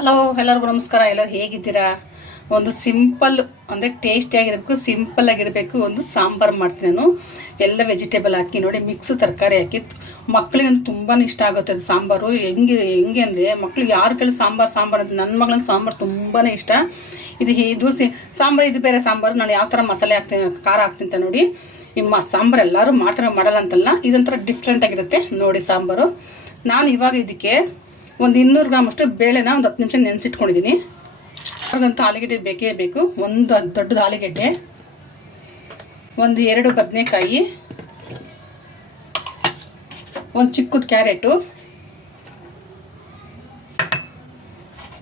Hello, ಎಲ್ಲರಿಗೂ ನಮಸ್ಕಾರ. ಎಲ್ಲರೂ ಹೇಗಿದ್ದೀರಾ? ಒಂದು ಸಿಂಪಲ್ ಅಂದರೆ ಟೇಸ್ಟಿಯಾಗಿರಬೇಕು, ಸಿಂಪಲ್ಲಾಗಿರಬೇಕು ಒಂದು ಸಾಂಬಾರು ಮಾಡ್ತೀನಿ ನಾನು. ಎಲ್ಲ ವೆಜಿಟೇಬಲ್ ಹಾಕಿ ನೋಡಿ, ಮಿಕ್ಸ್ ತರಕಾರಿ ಹಾಕಿ ಮಕ್ಕಳಿಗಂತೂ ತುಂಬಾ ಇಷ್ಟ ಆಗುತ್ತೆ ಅದು ಸಾಂಬಾರು. ಹೆಂಗೆ ಅಂದರೆ ಮಕ್ಳಿಗೆ ಯಾರು ಕೇಳಿ ಸಾಂಬಾರು ಅಂತ, ನನ್ನ ಮಗಳಿಗೆ ಸಾಂಬಾರು ತುಂಬಾ ಇಷ್ಟ. ಇದು ಸಾಂಬಾರು, ಇದು ಬೇರೆ ಸಾಂಬಾರು. ನಾನು ಯಾವ ಥರ ಮಸಾಲೆ ಹಾಕ್ತೀನಿ, ಖಾರ ಹಾಕ್ತೀನಿ ಅಂತ ನೋಡಿ. ಸಾಂಬಾರು ಎಲ್ಲರೂ ಮಾಡಲ್ಲ ಅಂತಲ್ಲ, ಇದೊಂಥರ ಡಿಫ್ರೆಂಟಾಗಿರುತ್ತೆ ನೋಡಿ ಸಾಂಬಾರು. ನಾನು ಇವಾಗ ಇದಕ್ಕೆ ಒಂದು 200 ಗ್ರಾಮ್ ಅಷ್ಟು ಬೇಳೆನ ಒಂದು 10 ನಿಮಿಷ ನೆನೆಸಿಟ್ಕೊಂಡಿದ್ದೀನಿ. ಅವ್ರಿಗಂತೂ ಆಲೂಗೆಡ್ಡೆ ಬೇಕೇ ಬೇಕು. ಒಂದು ದೊಡ್ಡದು ಆಲೂಗೆಡ್ಡೆ, ಒಂದು 2 ಬದನೆಕಾಯಿ, ಒಂದು ಚಿಕ್ಕದು ಕ್ಯಾರೆಟು,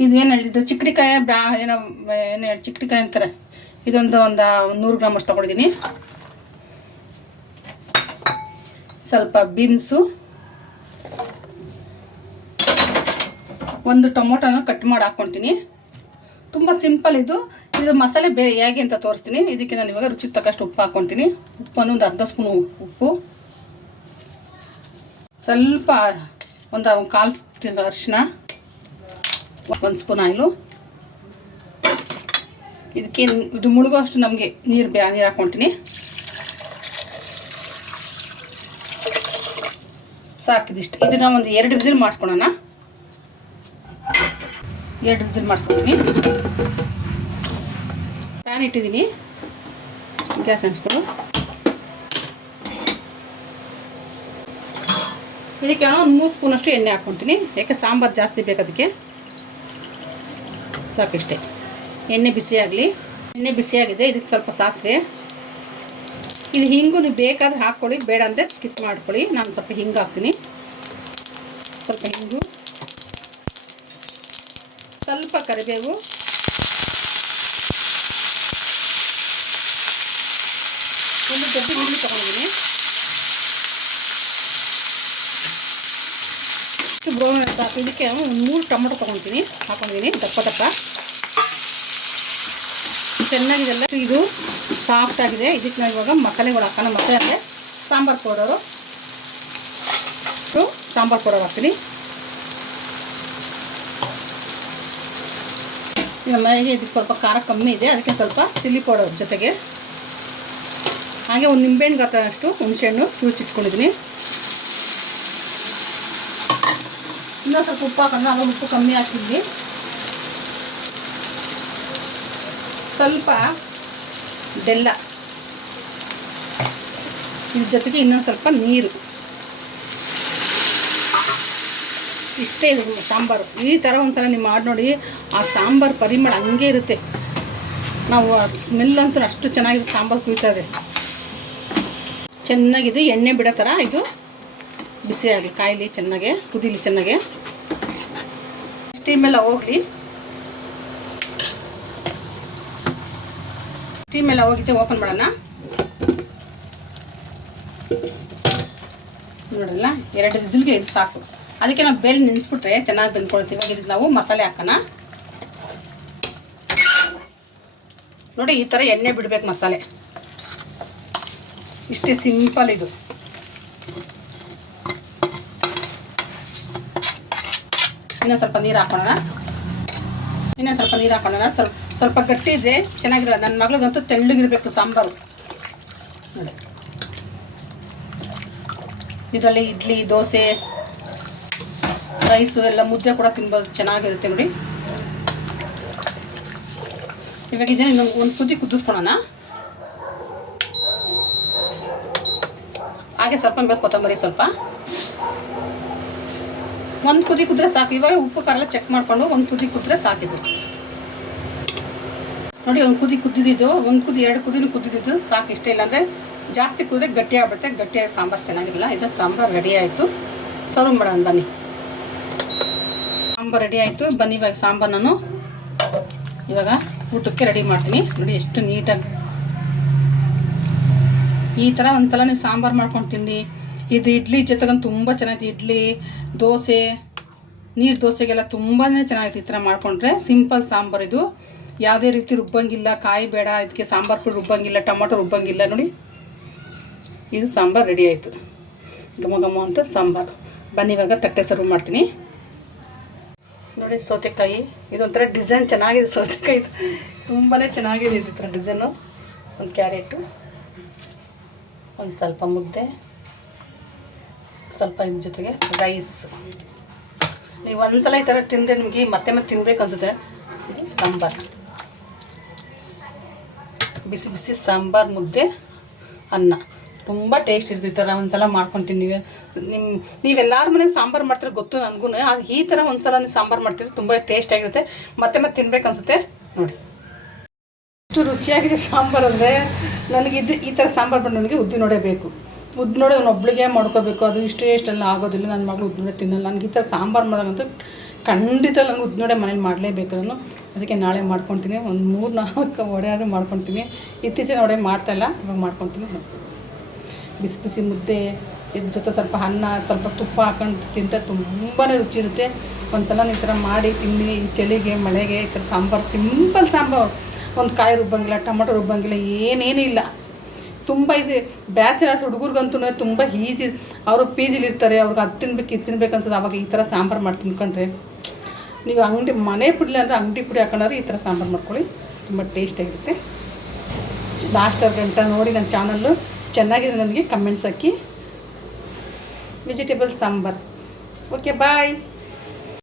ಇದೇನು ಹೇಳಿದ್ದು ಚಿಕ್ಕಡಿಕಾಯಿ ಏನು ಚಿಕ್ಕಡಿಕಾಯಿ ಅಂತಾರೆ, ಇದೊಂದು 100 ಗ್ರಾಮ್ ಅಷ್ಟು ತೊಗೊಂಡಿದ್ದೀನಿ. ಸ್ವಲ್ಪ ಬೀನ್ಸು, ಒಂದು ಟೊಮೊಟೊನ ಕಟ್ ಮಾಡಿ ಹಾಕ್ಕೊಳ್ತೀನಿ. ತುಂಬ ಸಿಂಪಲ್ ಇದು ಮಸಾಲೆ ಹೇಗೆ ಅಂತ ತೋರಿಸ್ತೀನಿ. ಇದಕ್ಕೆ ನಾನು ಇವಾಗ ರುಚಿಗೆ ತಕ್ಕಷ್ಟು ಉಪ್ಪು ಹಾಕ್ಕೊಳ್ತೀನಿ. ಉಪ್ಪನ್ನು ಒಂದು ಅರ್ಧ ಸ್ಪೂನು ಉಪ್ಪು, ಸ್ವಲ್ಪ ಒಂದು 1/4 ಸ್ಪೂನ್ ಅರಿಶಿನ, 1 ಸ್ಪೂನ್ ಆಯಿಲು. ಇದಕ್ಕೆ ಇದು ಮುಳುಗೋ ಅಷ್ಟು ನಮಗೆ ನೀರು ಹಾಕ್ಕೊಳ್ತೀನಿ. ಸಾಕಿದಿಷ್ಟು. ಇದನ್ನು ಒಂದು 2 ವಿಸಿಲ್ ಮಾಡಿಸ್ಕೊಳೋಣ. 2 ವಿಸಿಲ್ ಮಾಡಿಸ್ಕೊತೀನಿ. ಪ್ಯಾನ್ ಇಟ್ಟಿದ್ದೀನಿ, ಗ್ಯಾಸ್ ಅಂಟಿಸ್ಕೊಂಡು. ಇದಕ್ಕೆ ಒಂದು 3 ಸ್ಪೂನಷ್ಟು ಎಣ್ಣೆ ಹಾಕ್ಕೊತೀನಿ. ಯಾಕೆ ಸಾಂಬಾರು ಜಾಸ್ತಿ ಬೇಕು ಅದಕ್ಕೆ. ಸಾಕಿಷ್ಟೇ. ಎಣ್ಣೆ ಬಿಸಿಯಾಗಲಿ. ಎಣ್ಣೆ ಬಿಸಿಯಾಗಿದೆ. ಇದಕ್ಕೆ ಸ್ವಲ್ಪ ಸಾಸಿವೆ, ಇದು ಹಿಂಗು ನೀವು ಬೇಕಾದ್ರೆ ಹಾಕ್ಕೊಳ್ಳಿ, ಬೇಡ ಅಂದರೆ ಸ್ಕಿಪ್ ಮಾಡ್ಕೊಳ್ಳಿ. ನಾನು ಸ್ವಲ್ಪ ಹಿಂಗೆ ಹಾಕ್ತೀನಿ. ಸ್ವಲ್ಪ ಹಿಂಗು, ಸ್ವಲ್ಪ ಕರಿಬೇವು, ಒಂದು ದೊಡ್ಡ ಈರುಳ್ಳಿ ತೊಗೊಂಡಿದ್ದೀನಿ. ಇಷ್ಟು ಬ್ರೌನ್ ಸಾಕು. ಇದಕ್ಕೆ 3 ಟೊಮೊಟೊ ತೊಗೊತೀನಿ, ಹಾಕೊಂಡಿದ್ದೀನಿ ದಪ್ಪ. ಚೆನ್ನಾಗಿದೆಲ್ಲ, ಇದು ಸಾಫ್ಟ್ ಆಗಿದೆ. ಇದಕ್ಕೆ ನಾನು ಇವಾಗ ಮಸಾಲೆಗಳು ಹಾಕೋಣ. ಮಸಾಲೆ ಸಾಂಬಾರು ಪೌಡರು ಹಾಕ್ತೀನಿ. ನಮಗೆ ಇದಕ್ಕೆ ಸ್ವಲ್ಪ ಖಾರ ಕಮ್ಮಿ ಇದೆ, ಅದಕ್ಕೆ ಸ್ವಲ್ಪ ಚಿಲ್ಲಿ ಪೌಡರ್ ಜೊತೆಗೆ, ಹಾಗೆ ಒಂದು ನಿಂಬೆಹಣ್ಣು ಗಾತ್ರಷ್ಟು ಹುಣಸೆಹಣ್ಣು ಕಿವುಚಿಟ್ಕೊಂಡಿದ್ದೀನಿ. ಇನ್ನೂ ಸ್ವಲ್ಪ ಉಪ್ಪು ಹಾಕೋಣ. ಆಗ ಉಪ್ಪು ಕಮ್ಮಿ ಹಾಕಿದ್ವಿ. ಸ್ವಲ್ಪ ಬೆಲ್ಲ, ಇದ್ರ ಜೊತೆಗೆ ಇನ್ನೊಂದು ಸ್ವಲ್ಪ ನೀರು. ಇಷ್ಟೇ ಇದು ಸಾಂಬಾರು. ಈ ಥರ ಒಂದ್ಸಲ ನೀವು ಮಾಡಿ ನೋಡಿ, ಆ ಸಾಂಬಾರು ಪರಿಮಳ ಹಂಗೆ ಇರುತ್ತೆ. ನಾವು ಸ್ಮೆಲ್ ಅಂತೂ ಅಷ್ಟು ಚೆನ್ನಾಗಿದೆ. ಸಾಂಬಾರು ಕುಯ್ತದೆ ಚೆನ್ನಾಗಿದೆ. ಎಣ್ಣೆ ಬಿಡೋ ಥರ ಇದು ಬಿಸಿಯಾಗಲಿ, ಕಾಯಿಲಿ ಚೆನ್ನಾಗೆ, ಕುದೀಲಿ ಚೆನ್ನಾಗೆ. ಸ್ಟೀಮೆಲ್ಲ ಹೋಗಲಿ. ಸ್ಟೀಮೆಲ್ಲ ಹೋಗಿದ್ದೆ. ಓಪನ್ ಮಾಡೋಣ. ನೋಡಲ್ಲ, 2 ವಿಸಿಲ್ಗೆ ಇದು ಸಾಕು. ಅದಕ್ಕೆ ನಾವು ಬೇಳೆ ನೆನೆಸ್ಬಿಟ್ರೆ ಚೆನ್ನಾಗಿ ಬೆಂದ್ಕೊಳ್ತೀವಿ. ಇವಾಗ ಇದಕ್ಕೆ ನಾವು ಮಸಾಲೆ ಹಾಕೋಣ. ನೋಡಿ, ಈ ಥರ ಎಣ್ಣೆ ಬಿಡಬೇಕು ಮಸಾಲೆ. ಇಷ್ಟೇ ಸಿಂಪಲ್ ಇದು. ಇನ್ನೊಂದು ಸ್ವಲ್ಪ ನೀರು ಹಾಕೋಣ. ಸ್ವಲ್ಪ ಗಟ್ಟಿ ಇದ್ರೆ ಚೆನ್ನಾಗಿರಲ್ಲ. ನನ್ನ ಮಗಳಿಗಂತೂ ತೆಳ್ಳಗಿರಬೇಕು ಸಾಂಬಾರು. ನೋಡಿ, ಇದರಲ್ಲಿ ಇಡ್ಲಿ, ದೋಸೆ, ರೈಸು ಎಲ್ಲ ಮುದ್ದೆ ಕೂಡ ತಿನ್ಬೋದು, ಚೆನ್ನಾಗಿರುತ್ತೆ ನೋಡಿ. ಇವಾಗ ಇದನ್ನು ಇನ್ನೊಂದು ಒಂದು ಕುದಿ ಕುದಿಸ್ಕೊಳ್ಳೋಣ. ಹಾಗೆ ಸ್ವಲ್ಪ ಮೇಲೆ ಕೊತ್ತಂಬರಿ, ಸ್ವಲ್ಪ ಒಂದು ಕುದಿ ಕುದ್ರೆ ಸಾಕು. ಇವಾಗ ಉಪ್ಪು ಖಾರ ಎಲ್ಲ ಚೆಕ್ ಮಾಡಿಕೊಂಡು ಒಂದು ಕುದಿ ಕುದ್ರೆ ಸಾಕಿದ್ರು ನೋಡಿ. ಒಂದು ಕುದಿ ಕುದ್ದಿದ್ದು, 1 ಕುದಿ 2 ಕುದಿನೂ ಕುದ್ದಿದ್ದು ಸಾಕು. ಇಷ್ಟೇ. ಇಲ್ಲಾಂದರೆ ಜಾಸ್ತಿ ಕುದ್ರೆ ಗಟ್ಟಿ ಆಗ್ಬಿಡುತ್ತೆ. ಗಟ್ಟಿಯಾಗಿ ಸಾಂಬಾರು ಚೆನ್ನಾಗಿರಲ್ಲ. ಇದು ಸಾಂಬಾರು ರೆಡಿ ಆಯಿತು. ಸರ್ವ್ ಮಾಡೋಣ ಬನ್ನಿ. ಸಾಂಬಾರು ರೆಡಿ ಆಯಿತು. ಬನ್ನಿ ಇವಾಗ ಸಾಂಬಾರು ನಾನು ಇವಾಗ ಊಟಕ್ಕೆ ರೆಡಿ ಮಾಡ್ತೀನಿ. ನೋಡಿ ಎಷ್ಟು ನೀಟಾಗಿ. ಈ ಥರ ಒಂದ್ಸಲ ನೀವು ಸಾಂಬಾರು ಮಾಡ್ಕೊಂಡು ತಿನ್ನಿ. ಇದು ಇಡ್ಲಿ ಜೊತೆಗಂತೂ ತುಂಬ ಚೆನ್ನಾಗಿದೆ. ಇಡ್ಲಿ, ದೋಸೆ, ನೀರು ದೋಸೆಗೆಲ್ಲ ತುಂಬಾ ಚೆನ್ನಾಗಿತ್ತು ಈ ಥರ ಮಾಡಿಕೊಂಡ್ರೆ. ಸಿಂಪಲ್ ಸಾಂಬಾರು ಇದು. ಯಾವುದೇ ರೀತಿ ರುಬ್ಬಂಗಿಲ್ಲ, ಕಾಯಿ ಬೇಡ ಇದಕ್ಕೆ. ಸಾಂಬಾರು ಪುಡಿ ರುಬ್ಬಂಗಿಲ್ಲ, ಟೊಮೊಟೊ ರುಬ್ಬಂಗಿಲ್ಲ. ನೋಡಿ, ಇದು ಸಾಂಬಾರು ರೆಡಿ ಆಯಿತು. ಘಮ ಘಮ ಅಂತ ಸಾಂಬಾರು. ಬನ್ನಿ ಇವಾಗ ತಟ್ಟೆ ಸರ್ವ್ ಮಾಡ್ತೀನಿ. ನೋಡಿ ಸೌತೆಕಾಯಿ ಇದೊಂಥರ ಡಿಸೈನ್ ಚೆನ್ನಾಗಿದೆ. ಸೌತೆಕಾಯಿ ತುಂಬಾ ಚೆನ್ನಾಗಿದೆ ಇದು ಥರ ಡಿಸೈನು. ಒಂದು ಕ್ಯಾರೆಟು, ಒಂದು ಸ್ವಲ್ಪ ಮುದ್ದೆ, ಸ್ವಲ್ಪ ಇದ್ರ ಜೊತೆಗೆ ರೈಸ್. ನೀವು ಒಂದ್ಸಲ ಈ ಥರ ತಿಂದರೆ ನಿಮಗೆ ಮತ್ತೆ ಮತ್ತೆ ತಿನ್ಬೇಕು ಅನ್ಸುತ್ತೆ. ಇದು ಸಾಂಬಾರು, ಬಿಸಿ ಬಿಸಿ ಸಾಂಬಾರು, ಮುದ್ದೆ, ಅನ್ನ. ತುಂಬ ಟೇಸ್ಟ್ ಇರ್ತದೆ. ಈ ಥರ ಒಂದು ಸಲ ಮಾಡ್ಕೊತೀನಿ. ನೀವೆಲ್ಲರ ಮನೆಗೆ ಸಾಂಬಾರು ಮಾಡ್ತಾರೆ ಗೊತ್ತು ನನಗೂ. ಅದು ಈ ಥರ ಒಂದು ಸಲ ನೀವು ಸಾಂಬಾರು ಮಾಡ್ತೀರಿ ತುಂಬ ಟೇಸ್ಟಾಗಿರುತ್ತೆ. ಮತ್ತೆ ಮತ್ತೆ ತಿನ್ಬೇಕು ಅನ್ಸುತ್ತೆ. ನೋಡಿ ಇಷ್ಟು ರುಚಿಯಾಗಿದೆ ಸಾಂಬಾರು ಅಂದರೆ. ನನಗೆ ಈ ಥರ ಸಾಂಬಾರು ಬಂದು ನನಗೆ ಉದ್ದಿನೋಡೆ ಬೇಕು. ಉದ್ದಿನೋಡೆ ಒಬ್ಬಳಿಗೆ ಮಾಡ್ಕೋಬೇಕು. ಅದು ಇಷ್ಟೆಲ್ಲ ಆಗೋದಿಲ್ಲ. ನನ್ನ ಮಗಳು ಉದ್ದಿನೋಡೆ ತಿನ್ನಲ್ಲ. ನನಗೆ ಈ ಥರ ಸಾಂಬಾರು ಮಾಡೋದಂತೂ ಖಂಡಿತ ನನಗೆ ಉದ್ದಿನೋಡೆ ಮನೇಲಿ ಮಾಡಲೇಬೇಕು ನಾನು. ಅದಕ್ಕೆ ನಾಳೆ ಮಾಡ್ಕೊತೀನಿ. ಒಂದು 3-4 ವಡೆ ಆದರೂ ಮಾಡ್ಕೊತೀನಿ. ಇತ್ತೀಚಿನ ವಡೆ ಮಾಡ್ತಾಯಿಲ್ಲ, ಇವಾಗ ಮಾಡ್ಕೊತೀನಿ. ಬಿಸಿ ಬಿಸಿ ಮುದ್ದೆ, ಇದ್ರ ಜೊತೆ ಸ್ವಲ್ಪ ಅನ್ನ, ಸ್ವಲ್ಪ ತುಪ್ಪ ಹಾಕೊಂಡು ತಿಂದರೆ ತುಂಬಾ ರುಚಿ ಇರುತ್ತೆ. ಒಂದು ಸಲ ಈ ಥರ ಮಾಡಿ ತಿನ್ನಿ. ಈ ಚಳಿಗೆ ಮಳೆಗೆ ಈ ಥರ ಸಾಂಬಾರು, ಸಿಂಪಲ್ ಸಾಂಬಾರು. ಒಂದು ಕಾಯಿ ರುಬ್ಬಂಗಿಲ್ಲ, ಟೊಮೊಟೊ ರುಬ್ಬಂಗಿಲ್ಲ, ಏನೇನಿಲ್ಲ. ತುಂಬ ಈಸಿ. ಬ್ಯಾಚಲರ್ಸ್ ಹುಡುಗರಿಗಂತೂ ತುಂಬ ಈಸಿ. ಅವರು ಪಿ ಜಿಲಿರ್ತಾರೆ, ಅವ್ರಿಗೆ ಅದು ತಿನ್ಬೇಕು ಇದು ತಿನ್ಬೇಕು ಅನ್ಸೋದು. ಆವಾಗ ಈ ಥರ ಸಾಂಬಾರು ಮಾಡಿ ತಿನ್ಕೊಂಡ್ರೆ, ನೀವು ಅಂಗಡಿ ಮನೆ ಪುಡಿ ಅಂದರೆ ಅಂಗಡಿ ಪುಡಿ ಹಾಕೊಂಡ್ರೆ ಈ ಥರ ಸಾಂಬಾರು ಮಾಡ್ಕೊಳ್ಳಿ, ತುಂಬ ಟೇಸ್ಟಾಗಿರುತ್ತೆ. ಲಾಸ್ಟ್ ಗಂಟೆ ನೋಡಿ ನನ್ನ ಚಾನಲ್ಲು ಚೆನ್ನಾಗಿದೆ. ನನಗೆ ಕಮೆಂಟ್ಸ್ ಹಾಕಿ. ವೆಜಿಟೇಬಲ್ ಸಾಂಬಾರು. ಓಕೆ, ಬಾಯ್.